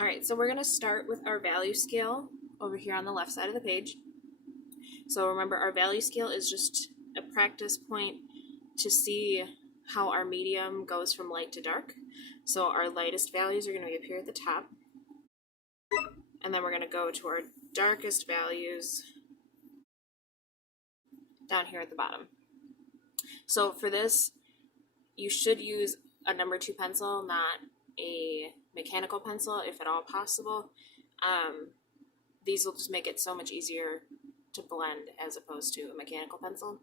All right, so we're going to start with our value scale over here on the left side of the page. So remember, our value scale is just a practice point to see how our medium goes from light to dark. So our lightest values are going to be up here at the top. And then we're going to go to our darkest values down here at the bottom. So for this, you should use a number 2 pencil, not a mechanical pencil, if at all possible. These will just make it so much easier to blend as opposed to a mechanical pencil.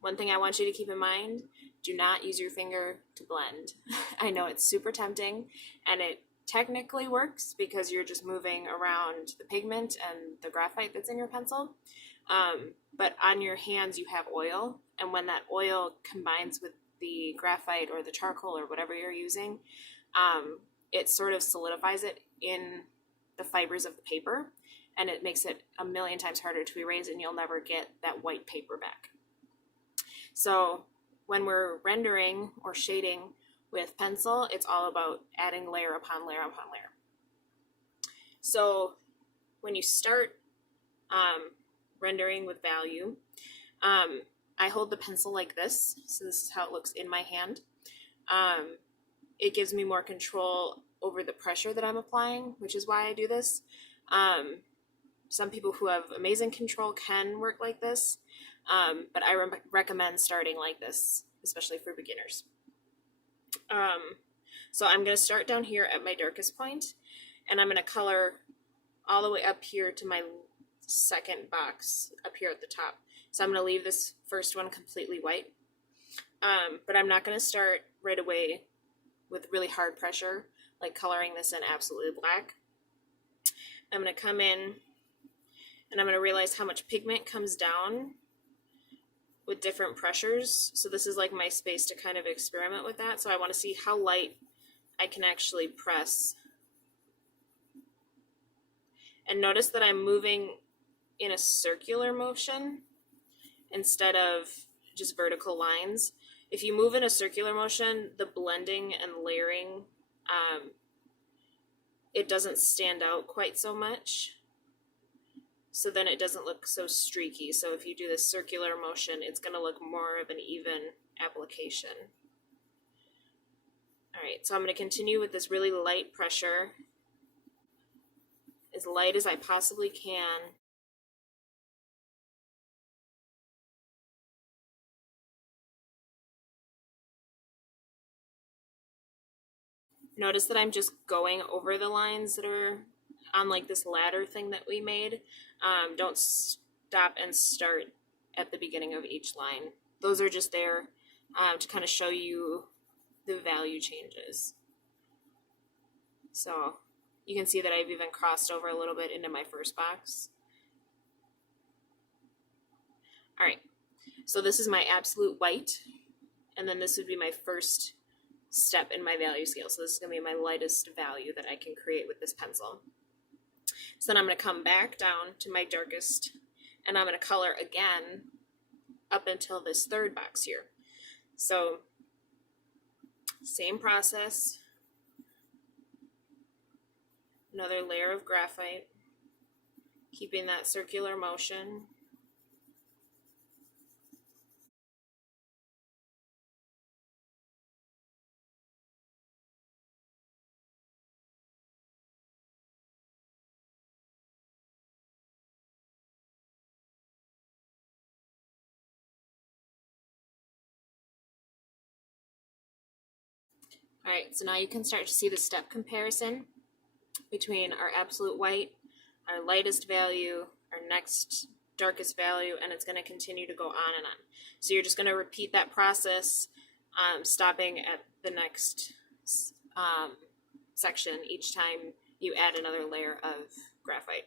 One thing I want you to keep in mind, do not use your finger to blend. I know it's super tempting, and it technically works because you're just moving around the pigment and the graphite that's in your pencil. But on your hands you have oil, and when that oil combines with the graphite or the charcoal or whatever you're using, it sort of solidifies it in the fibers of the paper, and it makes it a million times harder to erase, and you'll never get that white paper back. So when we're rendering or shading with pencil, it's all about adding layer upon layer upon layer. So when you start rendering with value, I hold the pencil like this, so this is how it looks in my hand. It gives me more control over the pressure that I'm applying, which is why I do this. Some people who have amazing control can work like this, but I recommend starting like this, especially for beginners. So I'm going to start down here at my darkest point, and I'm going to color all the way up here to my second box up here at the top. So I'm going to leave this first one completely white, but I'm not going to start right away with really hard pressure, like coloring this in absolutely black. I'm going to come in and I'm going to realize how much pigment comes down with different pressures. So this is like my space to kind of experiment with that. So I want to see how light I can actually press. And notice that I'm moving in a circular motion instead of just vertical lines. If you move in a circular motion, the blending and layering, it doesn't stand out quite so much. So then it doesn't look so streaky. So if you do this circular motion, it's going to look more of an even application. All right, so I'm going to continue with this really light pressure, as light as I possibly can. Notice that I'm just going over the lines that are on like this ladder thing that we made. Don't stop and start at the beginning of each line. Those are just there to kind of show you the value changes. So you can see that I've even crossed over a little bit into my first box. All right, so this is my absolute white, and then this would be my first step in my value scale. So this is going to be my lightest value that I can create with this pencil. So then I'm going to come back down to my darkest, and I'm going to color again up until this third box here. So same process, another layer of graphite, keeping that circular motion. All right, so now you can start to see the step comparison between our absolute white, our lightest value, our next darkest value, and it's going to continue to go on and on. So you're just going to repeat that process, stopping at the next section each time you add another layer of graphite.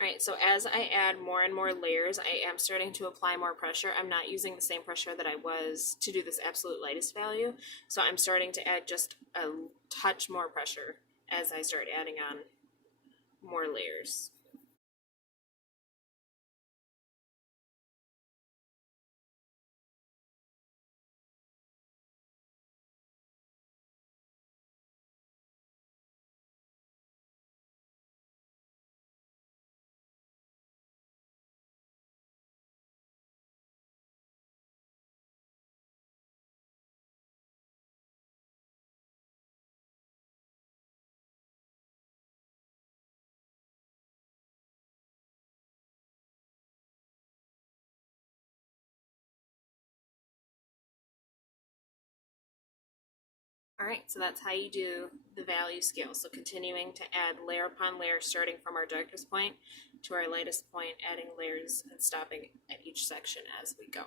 Alright, so as I add more and more layers, I am starting to apply more pressure. I'm not using the same pressure that I was to do this absolute lightest value, so I'm starting to add just a touch more pressure as I start adding on more layers. Alright, so that's how you do the value scale. So continuing to add layer upon layer, starting from our darkest point to our lightest point, adding layers and stopping at each section as we go.